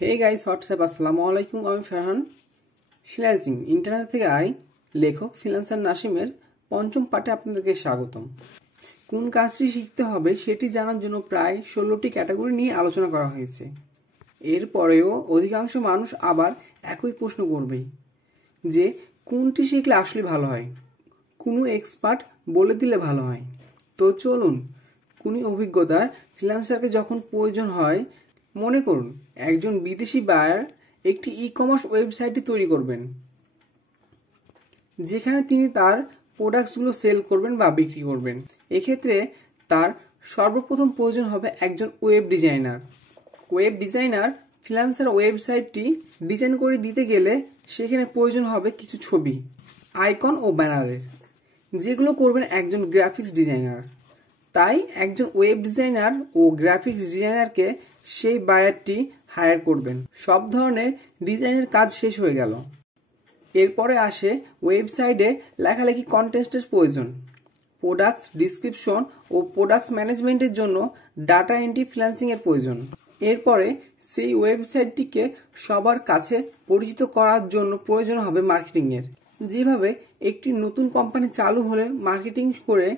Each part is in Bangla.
হে গাইস হোয়াটসঅ্যাপ আসসালামু আলাইকুম। আমি ফারহান। ফ্রিল্যান্সিং ইন্টারনেট থেকে আয় লেখক ফ্রিল্যান্সার নাসিমের পঞ্চম পাঠে আপনাদেরকে স্বাগতম। কোন কাজটি শিখতে হবে সেটি জানার জন্য প্রায় 16টি ক্যাটাগরি নিয়ে আলোচনা করা হয়েছে। এরপরেও অধিকাংশ মানুষ আবার একই প্রশ্ন করবে যে কোনটি শিখলে আসলে ভালো হয়, কোনো এক্সপার্ট বলে দিলে ভালো হয়। তো চলুন, কোনো অভিজ্ঞতার ফ্রিল্যান্সারকে যখন প্রয়োজন হয়, মনে করুন একজন বিদেশি বায়ার একটি ই কমার্স ওয়েবসাইটটি তৈরি করবেন যেখানে তিনি তার প্রোডাক্টসগুলো সেল করবেন বা বিক্রি করবেন। এক্ষেত্রে তার সর্বপ্রথম প্রয়োজন হবে একজন web designer. Web designer freelancer ওয়েবসাইটটি ডিজাইন করে দিতে গেলে সেখানে প্রয়োজন হবে কিছু ছবি, আইকন ও ব্যানারের, যেগুলো করবেন একজন গ্রাফিক্স ডিজাইনার। তাই একজন ওয়েব ডিজাইনার ও গ্রাফিক্স ডিজাইনারকে সেই বায়ারটি হায়ার করবেন। সব ধরনের ডিজাইনের কাজ শেষ হয়ে গেল। এরপরে আসে ওয়েবসাইটে লেখালেখি কন্টেন্টের প্রয়োজন, প্রোডাক্টস ডিসক্রিপশন ও প্রোডাক্টস ম্যানেজমেন্টের জন্য ডাটা এন্ট্রি ফ্রিল্যান্সিংয়ের প্রয়োজন। এরপরে সেই ওয়েবসাইটটিকে সবার কাছে পরিচিত করার জন্য প্রয়োজন হবে মার্কেটিংয়ের। যেভাবে একটি নতুন কোম্পানি চালু হলে মার্কেটিং করে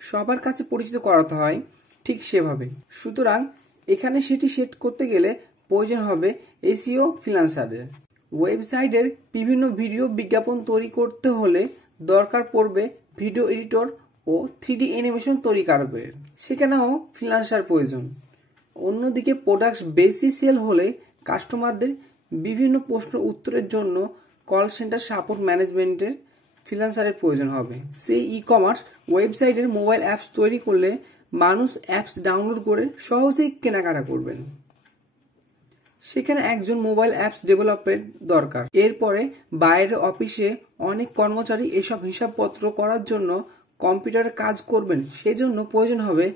সবার কাছে পরিচিত করাতে হয়, ঠিক সেভাবে। সুতরাং এখানে সেটি সেট করতে গেলে প্রয়োজন হবে এসইও ফ্রিল্যান্সারের। ওয়েবসাইটের বিভিন্ন ভিডিও বিজ্ঞাপন তৈরি করতে হলে দরকার পড়বে ভিডিও এডিটর ও 3D অ্যানিমেশন তৈরিকারকের, সেখানেও ফ্রিল্যান্সার প্রয়োজন। অন্যদিকে প্রোডাক্টস বেশি সেল হলে কাস্টমারদের বিভিন্ন প্রশ্ন উত্তরের জন্য কল সেন্টার সাপোর্ট ম্যানেজমেন্টের ফ্রিল্যান্সারের প্রয়োজন হবে। সেই ই কমার্স ওয়েবসাইটের মোবাইল অ্যাপস তৈরি করলে মানুষ অ্যাপস ডাউনলোড করে সহজেই কেনাকাটা করবেন। সেখানে একজন মোবাইল অ্যাপস ডেভেলপার দরকার। এরপরে বাইরের অফিসে অনেক কর্মচারী এসব হিসাবপত্র করার জন্য কম্পিউটারে কাজ করবেন, সেজন্য প্রয়োজন হবে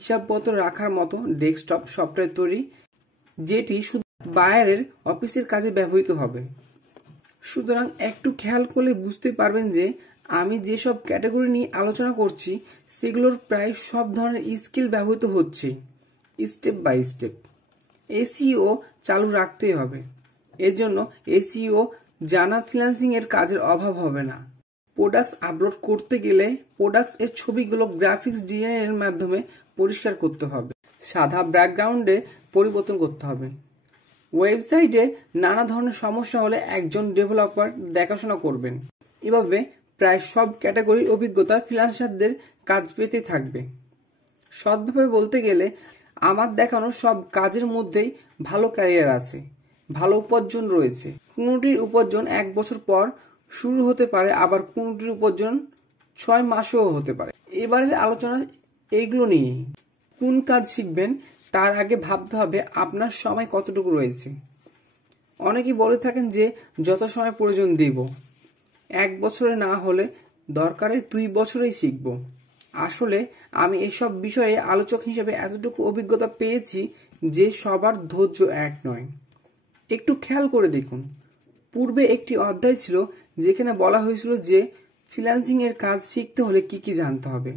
হিসাবপত্র রাখার মতো ডেস্কটপ সফটওয়্যার তৈরি, যেটি শুধু বাইরের অফিসের কাজে ব্যবহৃত হবে। সুতরাং একটু খেয়াল করলে বুঝতে পারবেন যে আমি যেসব ক্যাটাগরি নিয়ে আলোচনা করছি সেগুলোর প্রায় সব ধরনের স্কিল ব্যবহৃত হচ্ছে স্টেপ বাই স্টেপ। এসইও চালু রাখতেই হবে। এর জন্য এসইও জানা ফ্রিল্যান্সিং এর কাজের অভাব হবে না। প্রোডাক্টস আপলোড করতে গেলে প্রোডাক্টস এর ছবিগুলো গ্রাফিক্স ডিজাইনের মাধ্যমে পরিষ্কার করতে হবে, সাদা ব্যাকগ্রাউন্ডে পরিবর্তন করতে হবে। ওয়েবসাইটে নানা ধরনের সমস্যা হলে একজন ডেভেলপার দেখাশোনা করবেন। এভাবে প্রায় সব ক্যাটাগরির অভিজ্ঞতা ফ্রিল্যান্সারদের কাজ পেতে থাকবে। সৎভাবে বলতে গেলে আমার দেখানো সব কাজের মধ্যেই ভালো ক্যারিয়ার আছে, ভালো উপার্জন রয়েছে। কোনোটির উপার্জন 1 বছর পর শুরু হতে পারে, আবার কোনোটির উপার্জন 6 মাসেও হতে পারে। এবারের আলোচনা এইগুলো নিয়ে। কোন কাজ শিখবেন তার আগে ভাবতে হবে আপনার সময় কতটুকু রয়েছে। অনেকেই বলে থাকেন যে যত সময় প্রয়োজন দেব, 1 বছরে না হলে দরকারে 2 বছরেই শিখব। আসলে আমি এসব বিষয়ে আলোচক হিসেবে এতটুকু অভিজ্ঞতা পেয়েছি যে সবার ধৈর্য এক নয়। একটু খেয়াল করে দেখুন, পূর্বে একটি অধ্যায় ছিল যেখানে বলা হয়েছিল যে ফ্রিল্যান্সিং এর কাজ শিখতে হলে কি কি জানতে হবে।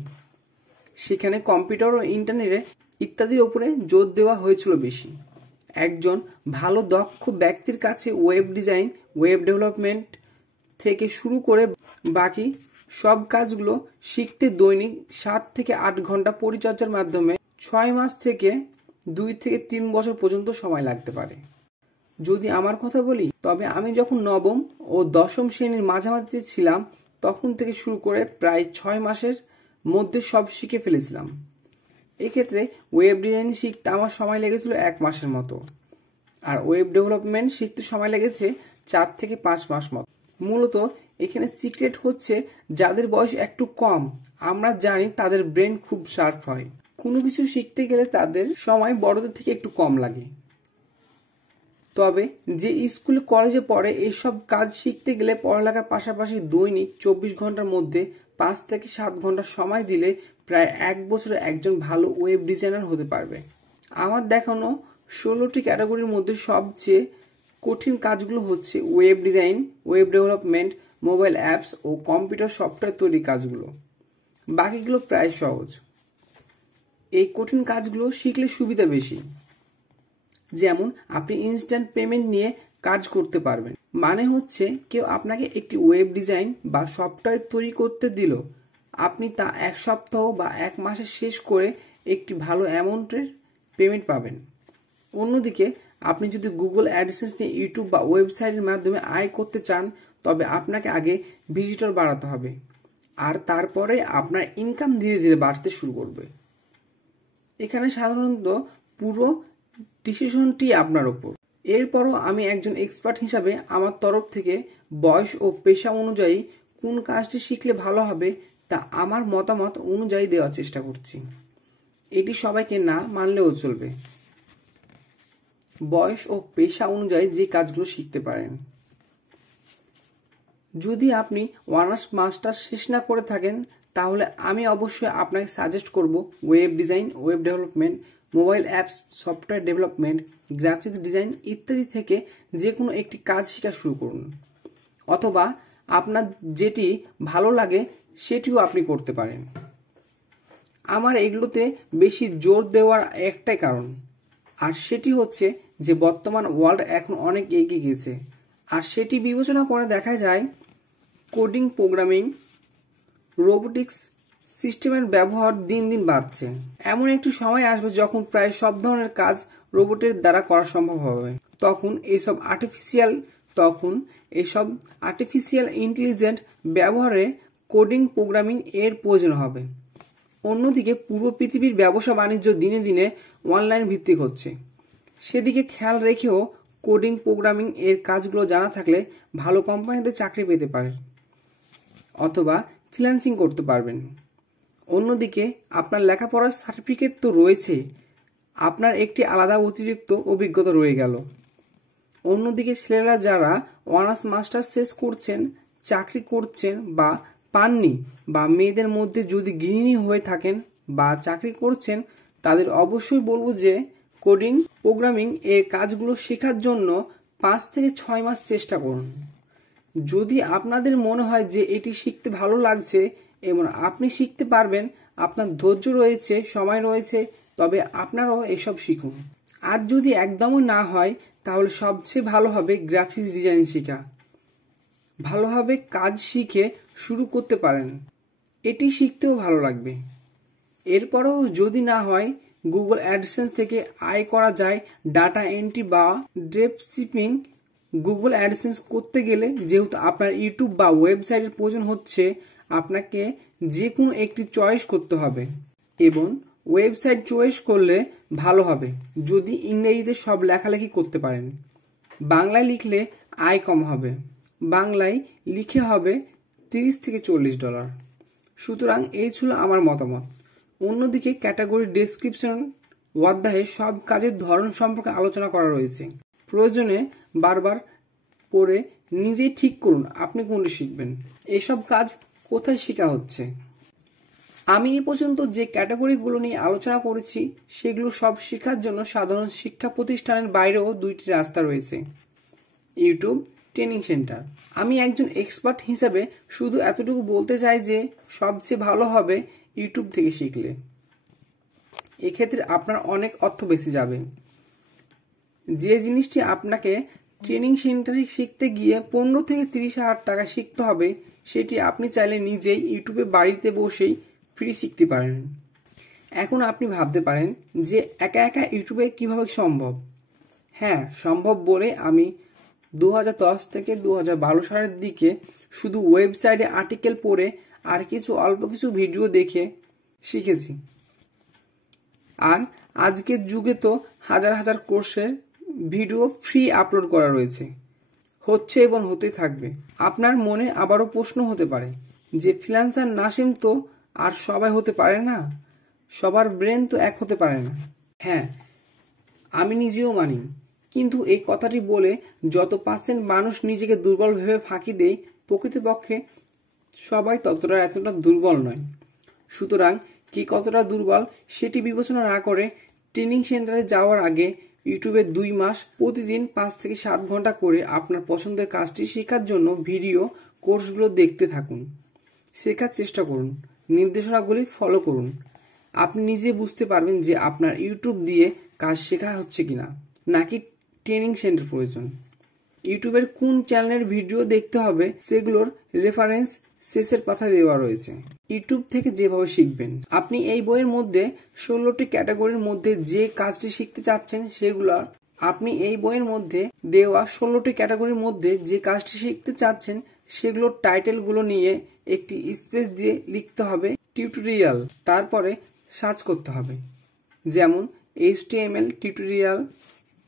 সেখানে কম্পিউটার ও ইন্টারনেটে ইত্যাদির উপরে জোর দেওয়া হয়েছিল বেশি। একজন ভালো দক্ষ ব্যক্তির কাছে ওয়েব ডিজাইন, ওয়েব ডেভেলপমেন্ট থেকে শুরু করে বাকি সব কাজগুলো শিখতে দৈনিক 7 থেকে 8 ঘন্টা পরিচর্যার মাধ্যমে 6 মাস থেকে 2 থেকে 3 বছর পর্যন্ত সময় লাগতে পারে। যদি আমার কথা বলি, তবে আমি যখন নবম ও দশম শ্রেণীর মাঝামাঝিতে ছিলাম তখন থেকে শুরু করে প্রায় 6 মাসের মধ্যে সব শিখে ফেলেছিলাম। এক্ষেত্রে ওয়েব ডিজাইন শিখতে আমার সময় লেগেছিল 1 মাসের মতো, আর ওয়েব ডেভেলপমেন্ট শিখতে সময় লেগেছে 4 থেকে 5 মাস মতো। মূলত এখানে সিক্রেট হচ্ছে যাদের বয়স একটু কম, আমরা জানি তাদের ব্রেন খুব শার্প হয়। কোনো কিছু শিখতে গেলে তাদের সময় বড়দের থেকে একটু কম লাগে। তবে যে স্কুল কলেজে পড়ে এইসব কাজ শিখতে গেলে পড়ালেখার পাশাপাশি দৈনিক 24 ঘন্টার মধ্যে 5 থেকে 7 ঘন্টা সময় দিলে প্রায় 1 বছরে একজন ভালো ওয়েব ডিজাইনার হতে পারবে। আমার দেখানো 16টি ক্যাটাগরির মধ্যে সবচেয়ে কঠিন কাজগুলো হচ্ছে web design, web development, mobile apps ও কম্পিউটার সফটওয়্যার তৈরি কাজগুলো। বাকিগুলো প্রায় সহজ। এই কঠিন কাজগুলো শিখলে সুবিধা বেশি। যেমন আপনি ইনস্ট্যান্ট পেমেন্ট নিয়ে কাজ করতে পারবেন। মানে হচ্ছে কেউ আপনাকে একটি ওয়েব ডিজাইন বা সফটওয়্যার তৈরি করতে দিল, আপনি তা 1 সপ্তাহ বা 1 মাসে শেষ করে একটি ভালো অ্যামাউন্টের পেমেন্ট পাবেন। অন্যদিকে আপনি যদি গুগল অ্যাডসেন্স নিয়ে ইউটিউব বা ওয়েবসাইটের মাধ্যমে আয় করতে চান, তবে আপনাকে আগে ভিজিটর বাড়াতে হবে, আর তারপরে আপনার ইনকাম ধীরে ধীরে বাড়তে শুরু করবে। এখানে সাধারণত পুরো ডিসিশনটি আপনার ওপর। এরপরও আমি একজন এক্সপার্ট হিসাবে আমার তরফ থেকে বয়স ও পেশা অনুযায়ী কোন কাজটি শিখলে ভালো হবে তা আমার মতামত অনুযায়ী দেওয়ার চেষ্টা করছি। এটি সবাইকে না মানলেও চলবে। বয়স ও পেশা অনুযায়ী যে কাজগুলো শিখতে পারেন। যদি আপনি অনার্স মাস্টার্স শেষ না করে থাকেন, তাহলে আমি অবশ্যই আপনাকে সাজেস্ট করব web design, web development, mobile apps, software development, graphics design ইত্যাদি থেকে যে কোনো একটি কাজ শেখা শুরু করুন। অথবা আপনার যেটি ভালো লাগে সেটিও আপনি করতে পারেন। আমার এগুলোতে বেশি জোর দেওয়ার একটাই কারণ, আর সেটি হচ্ছে যে বর্তমান ওয়ার্ল্ড এখন অনেক এগিয়ে গেছে, আর সেটি বিবেচনা করে দেখা যায় কোডিং, প্রোগ্রামিং, রোবোটিক্স সিস্টেমের ব্যবহার দিন দিন বাড়ছে। এমন একটি সময় আসবে যখন প্রায় সব ধরনের কাজ রোবটের দ্বারা করা সম্ভব হবে। তখন এইসব আর্টিফিশিয়াল ইন্টেলিজেন্ট ব্যবহারে কোডিং, প্রোগ্রামিং এর প্রয়োজন হবে। অন্যদিকে পুরো পৃথিবীর ব্যবসা বাণিজ্য দিনে দিনে অনলাইন ভিত্তিক হচ্ছে। সেদিকে খেয়াল রেখেও কোডিং, প্রোগ্রামিং এর কাজগুলো জানা থাকলে ভালো কোম্পানিতে চাকরি পেতে পারেন অথবা ফ্রিল্যান্সিং করতে পারবেন। অন্যদিকে আপনার লেখাপড়ার সার্টিফিকেট তো রয়েছে, আপনার একটি আলাদা অতিরিক্ত অভিজ্ঞতা রয়ে গেল। অন্যদিকে ছেলেরা যারা অনার্স মাস্টার্স শেষ করছেন, চাকরি করছেন বা পাননি, বা মেয়েদের মধ্যে যদি গৃহিণী হয়ে থাকেন বা চাকরি করছেন, তাদের অবশ্যই বলবো যে কোডিং, প্রোগ্রামিং এর কাজগুলো শেখার জন্য 5 থেকে 6 মাস চেষ্টা করুন। যদি আপনাদের মনে হয় যে এটি শিখতে ভালো লাগছে এবং আপনি শিখতে পারবেন, আপনার ধৈর্য রয়েছে, সময় রয়েছে, তবে আপনারাও এসব শিখুন। আর যদি একদমই না হয়, তাহলে সবচেয়ে ভালো হবে গ্রাফিক্স ডিজাইন শেখা। ভালোভাবে কাজ শিখে শুরু করতে পারেন, এটি শিখতেও ভালো লাগবে। এরপরও যদি না হয়, গুগল অ্যাডসেন্স থেকে আয় করা যায় ডাটা এন্ট্রি বা ড্রপ শিপিং। গুগল অ্যাডসেন্স করতে গেলে যেহেতু আপনার ইউটিউব বা ওয়েবসাইটের প্রয়োজন হচ্ছে, আপনাকে যে কোনো একটি চয়েস করতে হবে এবং ওয়েবসাইট চয়েস করলে ভালো হবে যদি ইংরেজিতে সব লেখালেখি করতে পারেন। বাংলায় লিখলে আয় কম হবে, বাংলায় লিখে হবে $30 থেকে $40। সুতরাং এই ছিল আমার মতামত। অন্যদিকে ক্যাটাগরি ডেসক্রিপশন অধ্যায়ে সব কাজের ধরন সম্পর্কে আলোচনা করা রয়েছে। প্রয়োজনে বারবার পড়ে নিজেই ঠিক করুন আপনি কোনটি শিখবেন। এসব কাজ কোথায় শেখা হচ্ছে। আমি এ পর্যন্ত যে ক্যাটাগরিগুলো নিয়ে আলোচনা করেছি সেগুলো সব শেখার জন্য সাধারণ শিক্ষা প্রতিষ্ঠানের বাইরেও 2টি রাস্তা রয়েছে, ইউটিউব, ট্রেনিং সেন্টার। আমি একজন এক্সপার্ট হিসেবে শুধু এতটুকু বলতে চাই যে সবচেয়ে ভালো হবে ইউটিউব থেকে শিখলে। এক্ষেত্রে আপনার অনেক অর্থ বেঁচে যাবে। যে জিনিসটি আপনাকে ট্রেনিং সেন্টারে শিখতে গিয়ে 15 থেকে 30 হাজার টাকা শিখতে হবে, সেটি আপনি চাইলে নিজেই ইউটিউবে বাড়িতে বসেই ফ্রি শিখতে পারেন। এখন আপনি ভাবতে পারেন যে একা একা ইউটিউবে কিভাবে সম্ভব। হ্যাঁ, সম্ভব বলে আমি 2010 থেকে 2012 সালের দিকে শুধু ওয়েবসাইটে আর্টিকেল পড়ে আর অল্প কিছু ভিডিও দেখে শিখেছি। আর আজকের যুগে তো হাজার হাজার কোর্সের ভিডিও ফ্রি আপলোড করা রয়েছে, হচ্ছে এবং হতে থাকবে। আপনার মনে আবারও প্রশ্ন হতে পারে যে ফ্রিল্যান্সার নাসিম তো আর সবাই হতে পারে না, সবার ব্রেন তো এক হতে পারে না। হ্যাঁ, আমি নিজেও মানি, কিন্তু এই কথাটি বলে যত % মানুষ নিজেকে দুর্বল ভেবে ফাঁকি দেয়, প্রকৃতপক্ষে সবাই এতটা দুর্বল নয়। সুতরাং কে কতটা দুর্বল সেটি বিবেচনা না করে ট্রেনিং সেন্টারে যাওয়ার আগে ইউটিউবে 2 মাস প্রতিদিন 5 থেকে 7 ঘন্টা করে আপনার পছন্দের কাজটি শেখার জন্য ভিডিও কোর্সগুলো দেখতে থাকুন। শেখার চেষ্টা করুন, নির্দেশনাগুলি ফলো করুন। আপনি নিজে বুঝতে পারবেন যে আপনার ইউটিউব দিয়ে কাজ শেখা হচ্ছে কিনা। নাকি ট্রেনিং সেন্টার প্রয়োজন। ইউটিউবের কোন চ্যানেলের ভিডিও দেখতে হবে সেগুলোর রেফারেন্স শেষের পাতায় দেওয়া রয়েছে। ইউটিউব থেকে যেভাবে শিখবেন, আপনি এই বইয়ের মধ্যে 16টি ক্যাটাগরির মধ্যে যে কাজটি শিখতে চাচ্ছেন সেগুলো আপনি এই বইয়ের মধ্যে দেওয়া 16টি ক্যাটাগরির মধ্যে যে কাজটি শিখতে চাচ্ছেন সেগুলোর টাইটেলগুলো নিয়ে একটি স্পেস দিয়ে লিখতে হবে টিউটোরিয়াল, তারপরে সার্চ করতে হবে। যেমন HTML টিউটোরিয়াল,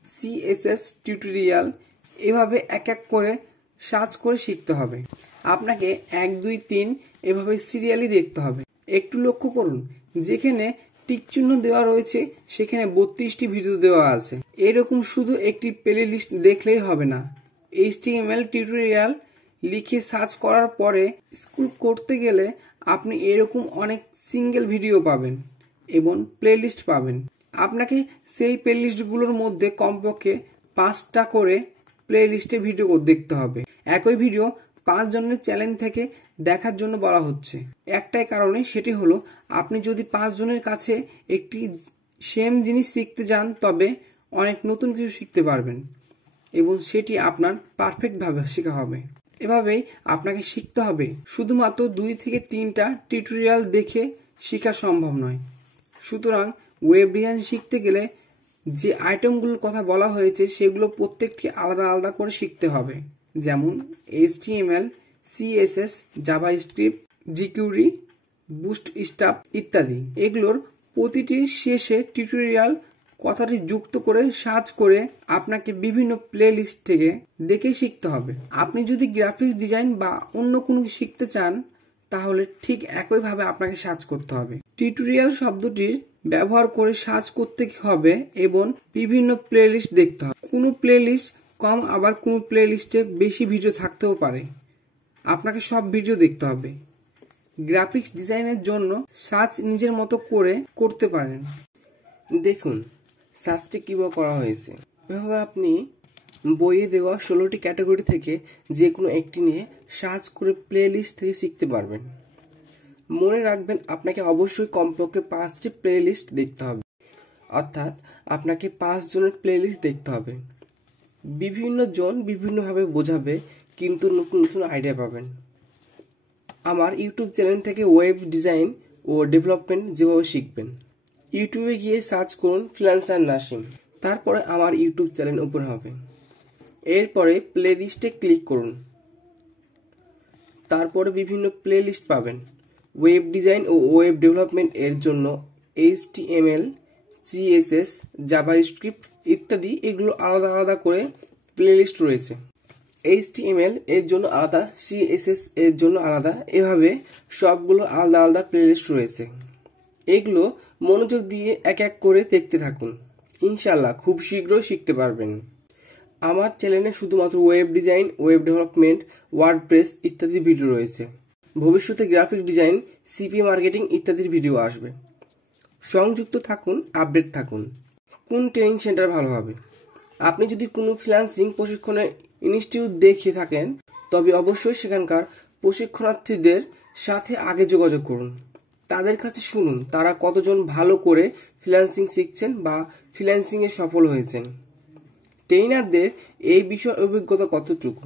CSS টিউটোরিয়াল, এভাবে এক এক করে সার্চ করে শিখতে হবে। আপনাকে 1 2 3 এভাবে সিরিয়ালি দেখতে হবে। একটু লক্ষ্য করুন, যেখানে টিক চিহ্ন দেওয়া রয়েছে সেখানে 32টি ভিডিও দেওয়া আছে। এরকম শুধু একটি প্লে লিস্ট দেখলেই হবে না। HTML টিউটোরিয়াল লিখে সার্চ করার পরে স্ক্রল করতে গেলে আপনি এরকম অনেক সিঙ্গেল ভিডিও পাবেন এবং প্লে লিস্ট পাবেন। আপনাকে সেই প্লে লিস্টগুলোর মধ্যে কমপক্ষে 5টা করে প্লে লিস্টে ভিডিও দেখতে হবে। একই ভিডিও 5 জনের চ্যানেল থেকে দেখার জন্য বলা হচ্ছে একটাই কারণে, সেটি হলো আপনি যদি 5 জনের কাছে একটি সেম জিনিস শিখতে যান তবে অনেক নতুন কিছু শিখতে পারবেন এবং সেটি আপনার পারফেক্টভাবে শেখা হবে। এভাবেই আপনাকে শিখতে হবে। শুধুমাত্র 2 থেকে 3টা টিউটোরিয়াল দেখে শেখা সম্ভব নয়। সুতরাং ওয়েব ডিজাইন শিখতে গেলে যে আইটেমগুলোর কথা বলা হয়েছে সেগুলো প্রত্যেকটি আলাদা আলাদা করে শিখতে হবে। যেমন HTML, CSS, JavaScript, jQuery, bootstrap ইত্যাদি। এগুলোর প্রতিটির শেষে টিউটোরিয়াল কথাটি যুক্ত করে সার্চ করে আপনাকে বিভিন্ন প্লে লিস্ট থেকে দেখে শিখতে হবে। আপনি যদি গ্রাফিক্স ডিজাইন বা অন্য কোনো শিখতে চান তাহলে ঠিক একইভাবে আপনাকে সার্চ করতে হবে। টিউটোরিয়াল শব্দটির ব্যবহার করে সার্চ করতে হবে এবং বিভিন্ন প্লে লিস্ট দেখতে হবে। কোনো প্লে লিস্ট কম, আবার কোনো প্লে লিস্টে বেশি ভিডিও থাকতেও পারে। আপনাকে সব ভিডিও দেখতে হবে। গ্রাফিক্স ডিজাইনের জন্য সার্চ নিজের মতো করে করতে পারেন। দেখুন সার্চটি কীভাবে করা হয়েছে। এভাবে আপনি বইয়ে দেওয়া 16টি ক্যাটাগরি থেকে যে কোনো একটি নিয়ে সার্চ করে প্লে লিস্ট থেকে শিখতে পারবেন। মনে রাখবেন আপনাকে অবশ্যই কমপক্ষে 5টি প্লে লিস্ট দেখতে হবে, অর্থাৎ আপনাকে 5 জনের প্লে লিস্ট দেখতে হবে। বিভিন্ন জন বিভিন্নভাবে বোঝাবে, কিন্তু নতুন নতুন আইডিয়া পাবেন। আমার ইউটিউব চ্যানেল থেকে ওয়েব ডিজাইন ও ডেভেলপমেন্ট যেভাবে শিখবেন, ইউটিউবে গিয়ে সার্চ করুন ফ্রিল্যান্সার নাসিম, তারপরে আমার ইউটিউব চ্যানেল ওপেন হবে। এরপরে প্লে লিস্টে ক্লিক করুন, তারপরে বিভিন্ন প্লে লিস্ট পাবেন। ওয়েব ডিজাইন ও ওয়েব ডেভেলপমেন্ট এর জন্য HTML, CSS, জাভাস্ক্রিপ্ট ইত্যাদি, এগুলো আলাদা আলাদা করে প্লে লিস্ট রয়েছে। HTML এর জন্য আলাদা, CSS এর জন্য আলাদা, এভাবে সবগুলো আলাদা আলাদা প্লে লিস্ট রয়েছে। এগুলো মনোযোগ দিয়ে এক এক করে দেখতে থাকুন, ইনশাল্লাহ খুব শীঘ্রই শিখতে পারবেন। আমার চ্যানেলে শুধুমাত্র web design, web development, WordPress ইত্যাদি ভিডিও রয়েছে। ভবিষ্যতে গ্রাফিক ডিজাইন, CPA মার্কেটিং ইত্যাদির ভিডিও আসবে। সংযুক্ত থাকুন, আপডেট থাকুন। কোন ট্রেনিং সেন্টার ভালো হবে? আপনি যদি কোনো ফ্রিল্যান্সিং প্রশিক্ষণের ইনস্টিটিউট দেখে থাকেন তবে অবশ্যই সেখানকার প্রশিক্ষণার্থীদের সাথে আগে যোগাযোগ করুন। তাদের কাছে শুনুন তারা কতজন ভালো করে ফ্রিল্যান্সিং শিখছেন বা ফ্রিল্যান্সিংয়ে সফল হয়েছেন। ট্রেইনারদের এই বিষয়ে অভিজ্ঞতা কতটুকু?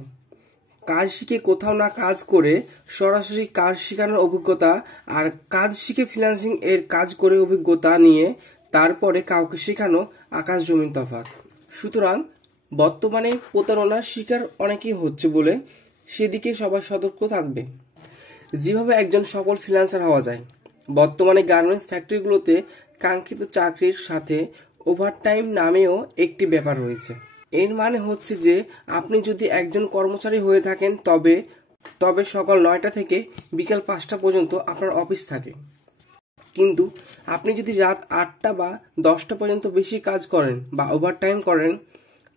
কাজ শিখে কোথাও না কাজ করে সরাসরি কাজ শেখানোর অভিজ্ঞতা, আর কাজ শিখে ফ্রিল্যান্সিং এর কাজ করে অভিজ্ঞতা নিয়ে তারপরে কাউকে শেখানো আকাশ জমিন তফাৎ। সুতরাং বর্তমানে প্রতারণার শিকার অনেকেই হচ্ছে বলে সেদিকে সবাই সতর্ক থাকবে। যেভাবে একজন সফল ফ্রিল্যান্সার হওয়া যায়, বর্তমানে গার্মেন্টস ফ্যাক্টরিগুলোতে কাঙ্ক্ষিত চাকরির সাথে ওভারটাইম নামেও একটি ব্যাপার রয়েছে। এর মানে হচ্ছে যে আপনি যদি একজন কর্মচারী হয়ে থাকেন তবে সকাল 9টা থেকে বিকাল 5টা পর্যন্ত আপনার অফিস থাকে, কিন্তু আপনি যদি রাত 8টা বা 10টা পর্যন্ত বেশি কাজ করেন বা ওভারটাইম করেন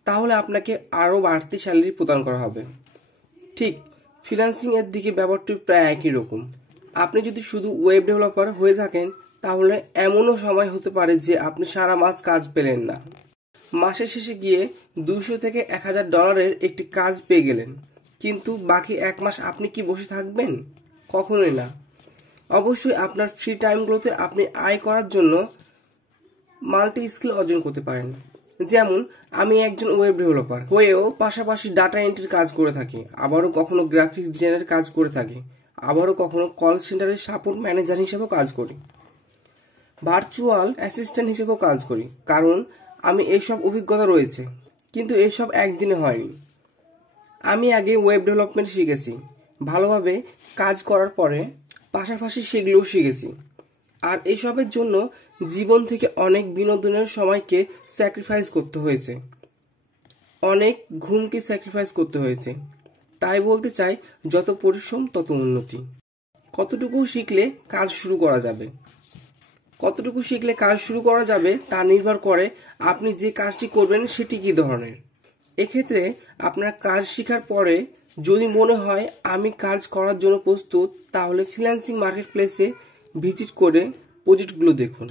তাহলে আপনাকে আরও বাড়তি স্যালারি প্রদান করা হবে। ঠিক ফ্রিল্যান্সিং এর দিকে ব্যাপারটি প্রায় একই রকম। আপনি যদি শুধু ওয়েব ডেভেলপার হয়ে থাকেন তাহলে এমনও সময় হতে পারে যে আপনি সারা মাস কাজ পেলেন না। মাসের শেষে গিয়ে 200 থেকে $1000 একটি কাজ পেয়ে গেলেন, কিন্তু বাকি 1 মাস আপনি কি বসে থাকবেন? কখনোই না। অবশ্যই আপনার ফ্রি টাইমগুলোতে আপনি আয় করার জন্য মাল্টি স্কিল অর্জন করতে পারেন। যেমন আমি একজন ওয়েব ডেভেলপার হয়েও পাশাপাশি ডাটা এন্ট্রির কাজ করে থাকি, আবারও কখনো গ্রাফিক ডিজাইনের কাজ করে থাকি, আবারও কখনো কল সেন্টারের সাপোর্ট ম্যানেজার হিসেবেও কাজ করি, ভার্চুয়াল অ্যাসিস্ট্যান্ট হিসেবেও কাজ করি, কারণ আমি এইসব অভিজ্ঞতা রয়েছে। কিন্তু এইসব একদিনে হয়নি। আমি আগে ওয়েব ডেভেলপমেন্ট শিখেছি, ভালোভাবে কাজ করার পরে পাশাপাশি সেগুলোও শিখেছি। আর এসবের জন্য জীবন থেকে অনেক বিনোদনের সময়কে স্যাক্রিফাইস করতে হয়েছে, অনেক ঘুমকে স্যাক্রিফাইস করতে হয়েছে। তাই বলতে চাই, যত পরিশ্রম তত উন্নতি। কতটুকু শিখলে কাজ শুরু করা যাবে? কতটুকু শিখলে কাজ শুরু করা যাবে তা নির্ভর করে আপনি যে কাজটি করবেন সেটি কী ধরনের। এক্ষেত্রে আপনার কাজ শেখার পরে যদি মনে হয় আমি কাজ করার জন্য প্রস্তুত, তাহলে ফ্রিল্যান্সিং মার্কেট প্লেসে ভিজিট করে প্রজেক্টগুলো দেখুন,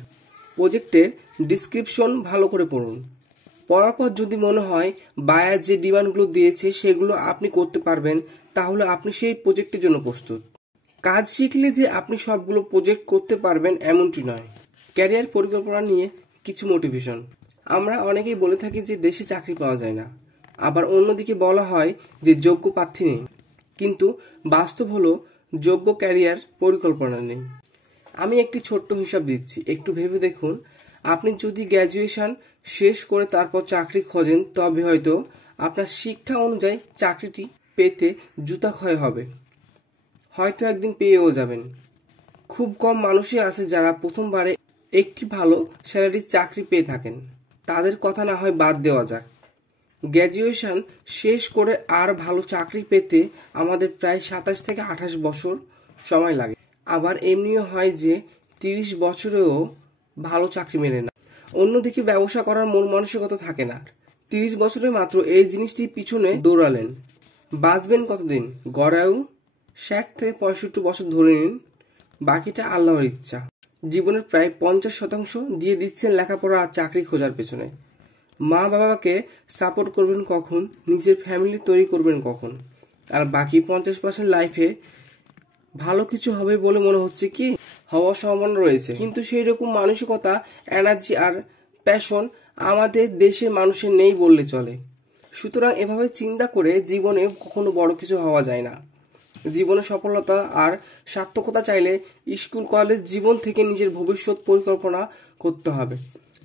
প্রজেক্টের ডিসক্রিপশন ভালো করে পড়ুন। পড়ার পর যদি মনে হয় বায়ার যে ডিমান্ডগুলো দিয়েছে সেগুলো আপনি করতে পারবেন, তাহলে আপনি সেই প্রজেক্টের জন্য প্রস্তুত। কাজ শিখলে যে আপনি সবগুলো প্রজেক্ট করতে পারবেন এমনটি নয়। ক্যারিয়ার পরিকল্পনা নিয়ে কিছু মোটিভেশন। আমরা অনেকেই বলে থাকি যে দেশে চাকরি পাওয়া যায় না, আবার অন্যদিকে বলা হয় যে যোগ্য প্রার্থী নেই। কিন্তু বাস্তব হলো যোগ্য ক্যারিয়ার পরিকল্পনা নেই। আমি একটি ছোট্ট হিসাব দিচ্ছি, একটু ভেবে দেখুন। আপনি যদি গ্র্যাজুয়েশন শেষ করে তারপর চাকরি খোঁজেন, তবে হয়তো আপনার শিক্ষা অনুযায়ী চাকরিটি পেতে জুতা ক্ষয় হবে, হয়তো একদিন পেয়েও যাবেন। খুব কম মানুষই আছে যারা প্রথমবারে একটি ভালো স্যালারির চাকরি পেয়ে থাকেন। তাদের কথা না হয় বাদ দেওয়া যাক। গ্র্যাজুয়েশন শেষ করে আর ভালো চাকরি পেতে আমাদের প্রায় 27 থেকে 28 বছর সময় লাগে। আবার এমনিও হয় যে 30 বছরেও ভালো চাকরি মেলে না। অন্যদিকে ব্যবসা করার মন মানসিকতা থাকে না। 30 বছরে মাত্র এই জিনিসটি পিছনে দৌড়ালেন, বাঁচবেন কতদিন? গড়ায়ও 60 থেকে 65 বছর ধরে নিন, বাকিটা আল্লাহর ইচ্ছা। জীবনের প্রায় 50% দিয়ে দিচ্ছেন লেখাপড়া আর চাকরি খোঁজার পেছনে। মা বাবাকে সাপোর্ট করবেন কখন, নিজের ফ্যামিলি তৈরি করবেন কখন, আর বাকি 50% লাইফে ভালো কিছু হবে বলে মনে হচ্ছে কি? হওয়ার সম্ভাবনা রয়েছে, কিন্তু সেই রকম মানসিকতা, এনার্জি আর প্যাশন আমাদের দেশের মানুষের নেই বললে চলে। সুতরাং এভাবে চিন্তা করে জীবনে কখনো বড় কিছু হওয়া যায় না। জীবনে সফলতা আর সার্থকতা চাইলে স্কুল কলেজ জীবন থেকে নিজের ভবিষ্যৎ পরিকল্পনা করতে হবে।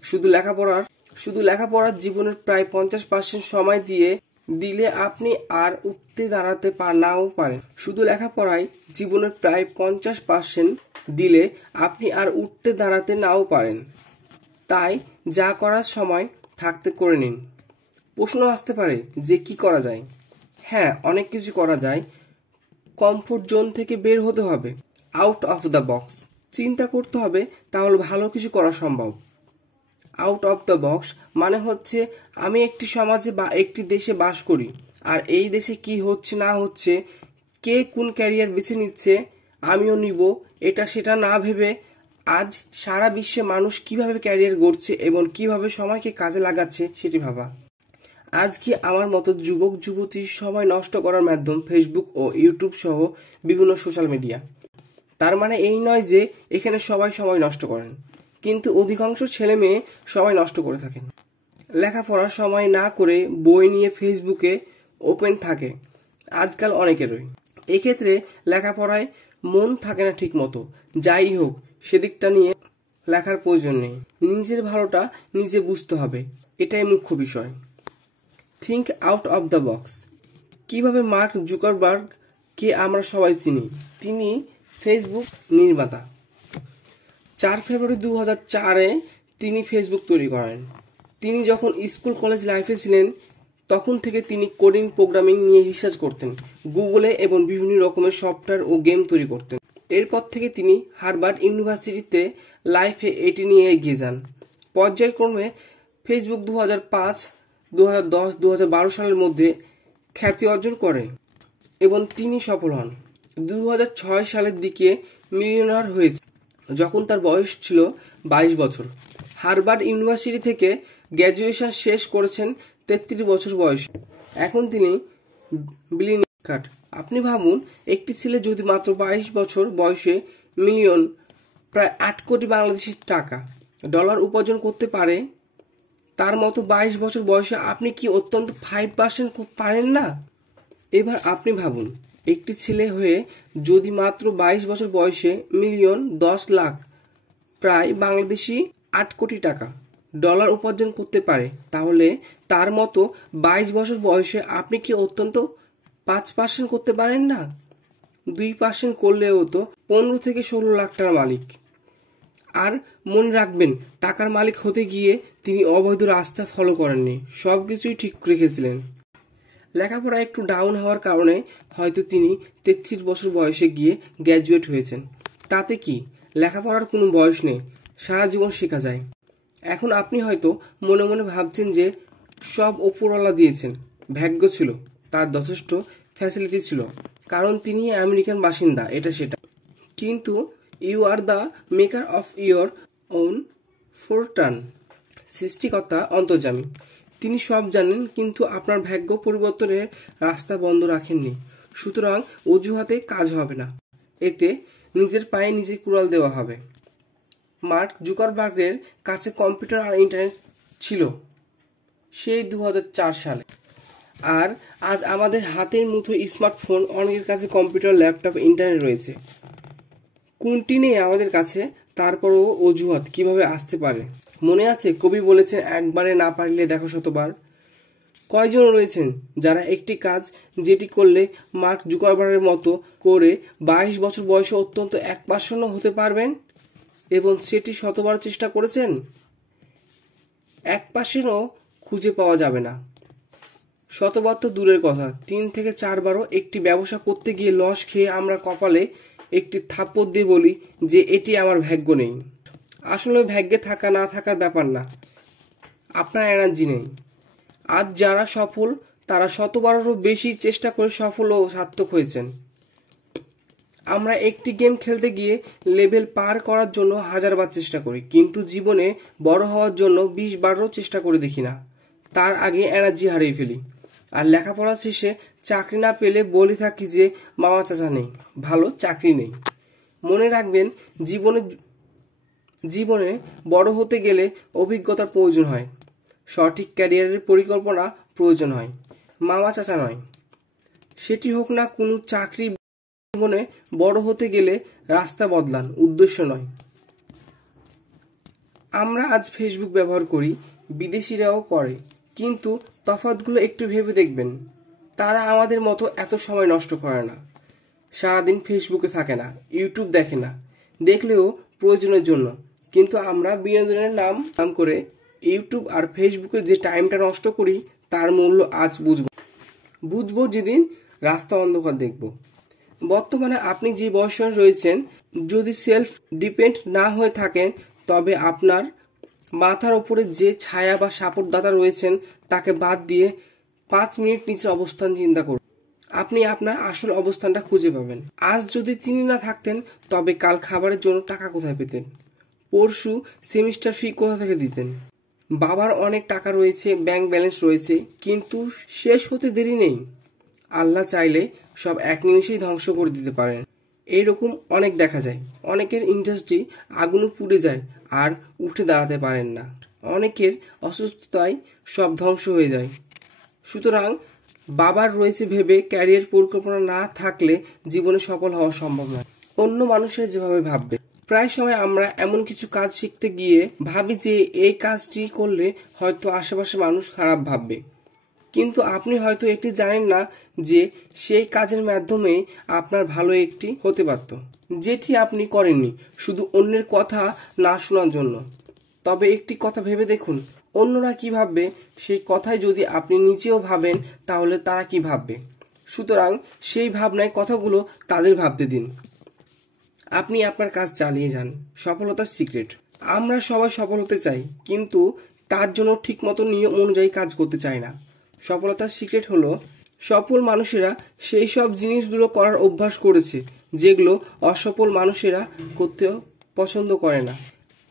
শুধু লেখাপড়ার জীবনের প্রায় 50% সময় দিলে আপনি আর উঠতে দাঁড়াতে নাও পারেন। শুধু লেখাপড়ায় জীবনের প্রায় 50% দিলে আপনি আর উঠতে দাঁড়াতে নাও পারেন। তাই যা করার সময় থাকতে করে নিন। প্রশ্ন আসতে পারে যে কি করা যায়? হ্যাঁ, অনেক কিছু করা যায়। কমফোর্ট জোন থেকে বের হতে হবে, আউট অফ দ্য বক্স চিন্তা করতে হবে, তাহলে ভালো কিছু করা সম্ভব। আউট অফ দ্য বক্স মানে হচ্ছে আমি একটি সমাজে বা একটি দেশে বাস করি, আর এই দেশে কি হচ্ছে না হচ্ছে, কে কোন ক্যারিয়ার বেছে নিচ্ছে, আমিও নিব, এটা সেটা না ভেবে আজ সারা বিশ্বে মানুষ কিভাবে ক্যারিয়ার গড়ছে এবং কিভাবে সময়কে কাজে লাগাচ্ছে সেটি ভাবা। আজকে আমার মতো যুবক যুবতীর সময় নষ্ট করার মাধ্যম ফেসবুক ও ইউটিউব সহ বিভিন্ন সোশ্যাল মিডিয়া। তার মানে এই নয় যে এখানে সবাই সময় নষ্ট করেন, কিন্তু অধিকাংশ ছেলে মেয়ে সময় নষ্ট করে থাকেন। লেখাপড়ার সময় না করে বই নিয়ে ফেসবুকে ওপেন থাকে আজকাল অনেকেরই। এক্ষেত্রে লেখাপড়ায় মন থাকে না ঠিক মতো। যাই হোক, সেদিকটা নিয়ে লেখার প্রয়োজন নেই। নিজের ভালোটা নিজে বুঝতে হবে, এটাই মুখ্য বিষয়। Think out of the box. কিভাবে মার্ক জুকারবার্গ কে আমরা সবাই চিনি, তিনি ফেসবুক নির্মাতা। 4 ফেব্রুয়ারি 2004-এ তিনি ফেসবুক তৈরি করেন। তিনি যখন স্কুল কলেজ লাইফে ছিলেন তখন থেকে তিনি কোডিং প্রোগ্রামিং নিয়ে রিসার্চ করতেন, গুগলে এবং বিভিন্ন রকমের সফটওয়্যার ও গেম তৈরি করতেন। এরপর থেকে তিনি হার্ভার্ড ইউনিভার্সিটিতে লাইফে এটি নিয়ে এগিয়ে যান। পর্যায়ক্রমে ফেসবুক 2005, 2010, 2012 সালের মধ্যে খ্যাতি অর্জন করে এবং তিনি সফল হন। 2006 সালের দিকে মিলিয়নার হয়েছে যখন তার বয়স ছিল 22 বছর। হার্ভার্ড ইউনিভার্সিটি থেকে গ্র্যাজুয়েশন শেষ করেছেন 33 বছর বয়সে। এখন তিনি বিলিয়নিয়ার। আপনি ভাবুন, একটি ছেলে যদি মাত্র 22 বছর বয়সে প্রায় 8 কোটি বাংলাদেশি টাকা ডলার উপার্জন করতে পারে, তার মতো 22 বছর বয়সে আপনি কি অত্যন্ত 5% পারেন না? এবার আপনি ভাবুন, একটি ছেলে হয়ে যদি মাত্র 22 বছর বয়সে মিলিয়ন 10 লাখ প্রায় বাংলাদেশি 8 কোটি টাকা ডলার উপার্জন করতে পারে, তাহলে তার মতো 22 বছর বয়সে আপনি কি অত্যন্ত 5% করতে পারেন না? 2% করলেও তো 15 থেকে 16 লাখ টাকার মালিক। আর মনে রাখবেন, টাকার মালিক হতে গিয়ে তিনি অবৈধ রাস্তা ফলো করেননি, সবকিছুই ঠিক রেখেছিলেন। লেখাপড়া একটু ডাউন হওয়ার কারণে হয়তো তিনি 33 বছর বয়সে গিয়ে গ্র্যাজুয়েট হয়েছেন। তাতে কি, লেখাপড়ার কোনো বয়স নেই, সারা জীবন শেখা যায়। এখন আপনি হয়তো মনে মনে ভাবছেন যে সব ওপরওয়ালা দিয়েছেন, ভাগ্য ছিল, তার যথেষ্ট ফ্যাসিলিটি ছিল, কারণ তিনি আমেরিকান বাসিন্দা, এটা সেটা। কিন্তু you are the maker of your own fortune. সৃষ্টিকর্তা অন্তর্যামী, তিনি সব জানেন, কিন্তু আপনার ভাগ্য পরিবর্তনের রাস্তা বন্ধ রাখেননি। সুতরাং অজুহাতে কাজ হবে না, এতে নিজের পায়ে নিজে কুড়াল দেওয়া হবে। মার্ক জুকারবার্গের কাছে কম্পিউটার আর ইন্টারনেট ছিল সেই 2004 সালে, আর আজ আমাদের হাতের মুঠোয় স্মার্টফোন, অনেকের কাছে কম্পিউটার, ল্যাপটপ, ইন্টারনেট রয়েছে। কোনটি নেই আমাদের কাছে, তারপরও অজুহাত কিভাবে আসতে পারে? মনে আছে কবি বলেছেন, একবারে না পারলে দেখো শতবার। কয়জন রয়েছেন যারা একটি কাজ যেটি করলে মার্ক জুকারবার্গের মতো করে 22 বছর বয়সে অত্যন্ত 1% হতে পারবেন এবং সেটি শতবার চেষ্টা করেছেন? 1%ও খুঁজে পাওয়া যাবে না। শতবার তো দূরের কথা, 3 থেকে 4 বারও একটি ব্যবসা করতে গিয়ে লস খেয়ে আমরা কপালে একটি থাপ্পড় দিয়ে বলি যে এটি আমার ভাগ্য নেই। আসলে ভাগ্যে থাকা না থাকার ব্যাপার না, আপনার এনার্জি নেই। আজ যারা সফল তারা শতবারেরও বেশি চেষ্টা করে সফল ও সার্থক হয়েছেন। আমরা একটি গেম খেলতে গিয়ে লেভেল পার করার জন্য 1000 বার চেষ্টা করি, কিন্তু জীবনে বড় হওয়ার জন্য 20 বারও চেষ্টা করে দেখি না, তার আগে এনার্জি হারিয়ে ফেলি। আর লেখাপড়া শেষে চাকরি না পেলে বলে থাকি যে মামা চাচা নেই, ভালো চাকরি নেই। মনে রাখবেন, জীবনে বড় হতে গেলে অভিজ্ঞতার প্রয়োজন হয়, সঠিক ক্যারিয়ারের পরিকল্পনা প্রয়োজন হয়, মামা চাচা নয়। সেটি হোক না কোনো চাকরি। জীবনে বড় হতে গেলে রাস্তা বদলান, উদ্দেশ্য নয়। আমরা আজ ফেসবুক ব্যবহার করি, বিদেশিরাও করে, কিন্তু তফাৎগুলো একটু ভেবে দেখবেন। তারা আমাদের মতো এত সময় নষ্ট করে না, সারাদিন ফেসবুকে থাকে না, ইউটিউব দেখে না, দেখলেও প্রয়োজনের জন্য। কিন্তু আমরা বিনোদনের নাম করে ইউটিউব আর ফেসবুকে যে টাইমটা নষ্ট করি, তার মূল্য আজ বুঝবো যেদিন রাস্তা অন্ধকার দেখব। বর্তমানে আপনি যে বয়সে রয়েছেন, যদি সেলফ ডিপেন্ড না হয়ে থাকেন, তবে আপনার মাথার উপরে যে ছায়া বা সাপোর্টদাতা রয়েছেন তাকে বাদ দিয়ে 5 মিনিট নিচের অবস্থান চিন্তা করুন। আপনি আপনার আসল অবস্থানটা খুঁজে পাবেন। আজ যদি তিনি না থাকতেন, তবে কাল খাবারের জন্য টাকা কোথায় পেতেন? পরশু সেমিস্টার ফি কোথা থেকে দিতেন? বাবার অনেক টাকা রয়েছে, ব্যাংক ব্যালেন্স রয়েছে, কিন্তু শেষ হতে দেরি নেই। আল্লাহ চাইলে সব এক নিমিষেই ধ্বংস করে দিতে পারেন। এইরকম অনেক দেখা যায়। অনেকের ইন্ডাস্ট্রি আগুনে পুড়ে যায় আর উঠে দাঁড়াতে পারেন না। অনেকের অসুস্থতায় সব ধ্বংস হয়ে যায়। সুতরাং বাবার রয়েছে ভেবে ক্যারিয়ার পরিকল্পনা না থাকলে জীবনে সফল হওয়া সম্ভব নয়। অন্য মানুষের যেভাবে ভাববে। প্রায় সময় আমরা এমন কিছু কাজ শিখতে গিয়ে ভাবি যে এই কাজটি করলে হয়তো আশেপাশে মানুষ খারাপ ভাববে, কিন্তু আপনি হয়তো এটি জানেন না যে সেই কাজের মাধ্যমে আপনার ভালো একটি হতে পারত, যেটি আপনি করেননি শুধু অন্যের কথা না শোনার জন্য। তবে একটি কথা ভেবে দেখুন, অন্যরা কি ভাববে সেই কথাই যদি আপনি নিজেও ভাবেন, তাহলে তারা কি ভাববে? সুতরাং সেই ভাবনায় কথাগুলো তাদের ভাবতে দিন। আপনি আপনার কাজ চালিয়ে যান। সফলতার সিক্রেট। আমরা সবাই সফল হতে চাই, কিন্তু তার জন্য ঠিকমতো নিয়ম অনুযায়ী কাজ করতে চাই না। সফলতার সিক্রেট হলো, সফল মানুষেরা সেই সব জিনিসগুলো করার অভ্যাস করেছে যেগুলো অসফল মানুষেরা করতে পছন্দ করে না।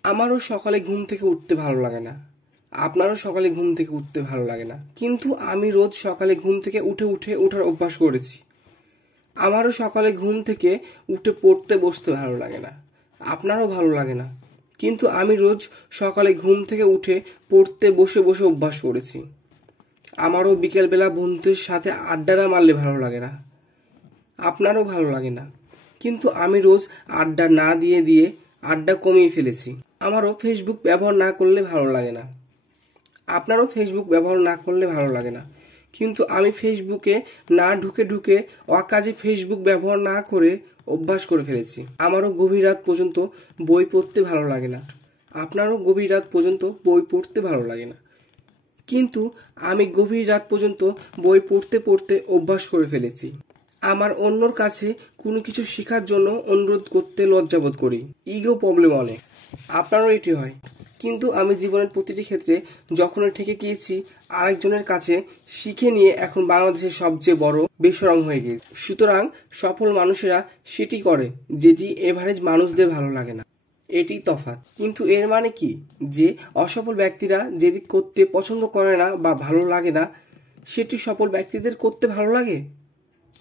আমারও সকালে ঘুম থেকে উঠতে ভালো লাগে না, আপনারও সকালে ঘুম থেকে উঠতে ভালো লাগে না, কিন্তু আমি রোজ সকালে ঘুম থেকে ওঠার অভ্যাস করেছি। আমারও সকালে ঘুম থেকে উঠে পড়তে বসতে ভালো লাগে না, আপনারও ভালো লাগে না, কিন্তু আমি রোজ সকালে ঘুম থেকে উঠে পড়তে বসে বসে অভ্যাস করেছি। আমারও বিকেলবেলা বন্ধুদের সাথে আড্ডা না মারলে ভালো লাগে না, আপনারও ভালো লাগে না। কিন্তু আমি রোজ আড্ডা না দিয়ে আড্ডা কমিয়ে ফেলেছি। আমারও ফেসবুক ব্যবহার না করলে ভালো লাগে না, আপনারও ফেসবুক ব্যবহার না করলে ভালো লাগে না। কিন্তু আমি ফেসবুকে না ঢুকে অকাজে ফেসবুক ব্যবহার না করে অভ্যাস করে ফেলেছি। আমারও গভীর রাত পর্যন্ত বই পড়তে ভালো লাগে না, আপনারও গভীর রাত পর্যন্ত বই পড়তে ভালো লাগে না। কিন্তু আমি গভীর রাত পর্যন্ত বই পড়তে অভ্যাস করে ফেলেছি। আমার অন্যর কাছে কোনো কিছু শেখার জন্য অনুরোধ করতে লজ্জাবোধ করি, ইগো প্রবলেম অনেক। আপনারও এটি হয়। কিন্তু আমি জীবনের প্রতিটি ক্ষেত্রে যখন ঠেকে গিয়েছি আরেকজনের কাছে শিখে নিয়ে এখন বাংলাদেশের সবচেয়ে বড় বেশরম হয়ে গিয়েছে। সুতরাং সফল মানুষেরা সেটি করে যেটি এভারেজ মানুষদের ভালো লাগে না, এটি তফাৎ। কিন্তু এর মানে কি যে অসফল ব্যক্তিরা যেটি করতে পছন্দ করে না বা ভালো লাগে না সেটি সফল ব্যক্তিদের করতে ভালো লাগে?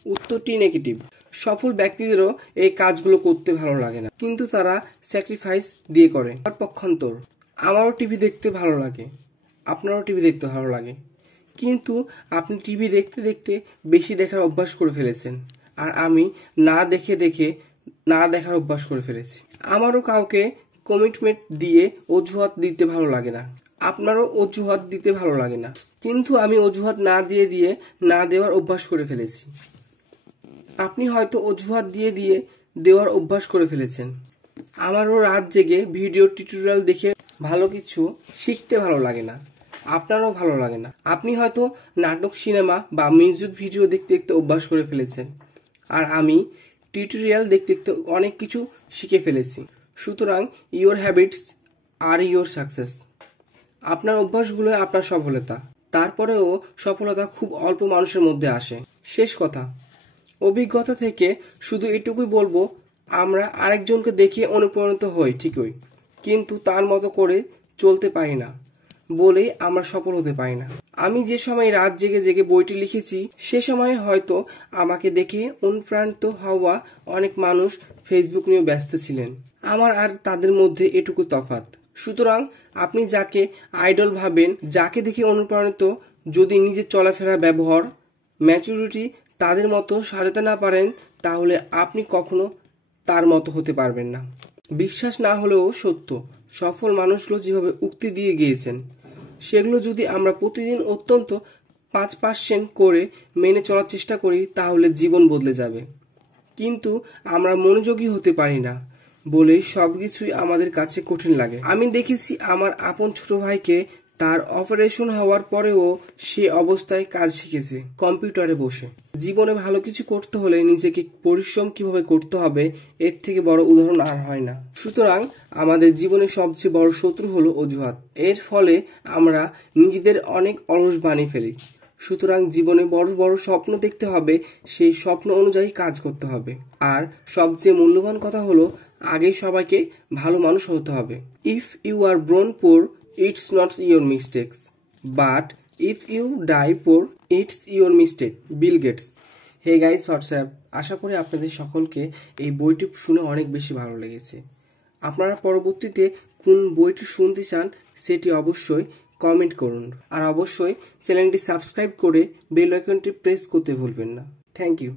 উত্তরটি নেগেটিভ। সফল ব্যক্তিদেরও এই কাজগুলো করতে ভালো লাগে না, কিন্তু তারা স্যাক্রিফাইস দিয়ে করে। পক্ষান্তর, আমারও টিভি দেখতে ভালো লাগে, আপনারও টিভি দেখতে ভালো লাগে, কিন্তু আপনি টিভি দেখতে বেশি দেখার অভ্যাস করে ফেলেছেন, আর আমি না দেখে না দেখার অভ্যাস করে ফেলেছি। আমারও কাউকে কমিটমেন্ট দিয়ে অজুহাত দিতে ভালো লাগে না, আপনারও অজুহাত দিতে ভালো লাগে না, কিন্তু আমি অজুহাত না দিয়ে না দেওয়ার অভ্যাস করে ফেলেছি। আপনি হয়তো অজুহাত দিয়ে দেওয়ার অভ্যাস করে ফেলেছেন। আমারও রাত জেগে ভিডিও টিউটোরিয়াল দেখে ভালো কিছু শিখতে ভালো লাগে না, আপনারও ভালো লাগে না। আপনি হয়তো নাটক, সিনেমা বা মিউজিক ভিডিও দেখতে অভ্যাস করে ফেলেছেন, আর আমি টিউটোরিয়াল দেখতে অনেক কিছু শিখে ফেলেছি। সুতরাং your habits are your success. আপনার অভ্যাসগুলো আপনার সফলতা। তারপরেও সফলতা খুব অল্প মানুষের মধ্যে আসে। শেষ কথা, অভিজ্ঞতা থেকে শুধু এটুকুই বলবো, আমরা আরেকজনকে দেখে অনুপ্রাণিত হই ঠিকই, কিন্তু তার মতো করে চলতে পারি না বলেই আমরা সফল হতে পারি না। আমি যে সময় রাত জেগে বইটি লিখেছি সে সময় হয়তো আমাকে দেখে অনুপ্রাণিত হওয়া অনেক মানুষ ফেসবুক নিয়ে ব্যস্ত ছিলেন। আমার আর তাদের মধ্যে এটুকু তফাৎ। সুতরাং আপনি যাকে আইডল ভাবেন, যাকে দেখে অনুপ্রাণিত, যদি নিজের চলাফেরা, ব্যবহার, ম্যাচুরিটি তাদের মতো সাজাতে না পারেন তাহলে আপনি কখনো তার মতো হতে পারবেন না। বিশ্বাস না হলেও সত্য, সফল মানুষগুলো যেভাবে উক্তি দিয়ে গিয়েছেন সেগুলো যদি আমরা প্রতিদিন অত্যন্ত 5% করে মেনে চলার চেষ্টা করি তাহলে জীবন বদলে যাবে। কিন্তু আমরা মনোযোগী হতে পারি না বলে সবকিছুই আমাদের কাছে কঠিন লাগে। আমি দেখেছি আমার আপন ছোট ভাইকে তার অপারেশন হওয়ার পরেও সে অবস্থায় কাজ শিখেছে কম্পিউটারে বসে। জীবনে ভালো কিছু করতে হলে নিজেকে পরিশ্রম কিভাবে করতে হবে এর থেকে বড় উদাহরণ আর হয় না। সুতরাং আমাদের জীবনের সবচেয়ে বড় শত্রু হলো অজুহাত। এর ফলে আমরা নিজেদের অনেক অলস বানিয়ে ফেলি। সুতরাং জীবনে বড় স্বপ্ন দেখতে হবে, সেই স্বপ্ন অনুযায়ী কাজ করতে হবে। আর সবচেয়ে মূল্যবান কথা হলো আগে সবাইকে ভালো মানুষ হতে হবে। If you are born poor, it's not your mistakes, but if you die poor, it's your mistake. Bill Gates. Hey guys, WhatsApp. আশা করি আপনাদের সকলকে এই বইটি শুনে অনেক বেশি ভালো লেগেছে। আপনারা পরবর্তীতে কোন বইটি শুনতে চান সেটি অবশ্যই কমেন্ট করুন, আর অবশ্যই চ্যানেলটি সাবস্ক্রাইব করে বেল আইকনটি প্রেস করতে ভুলবেন না। Thank you.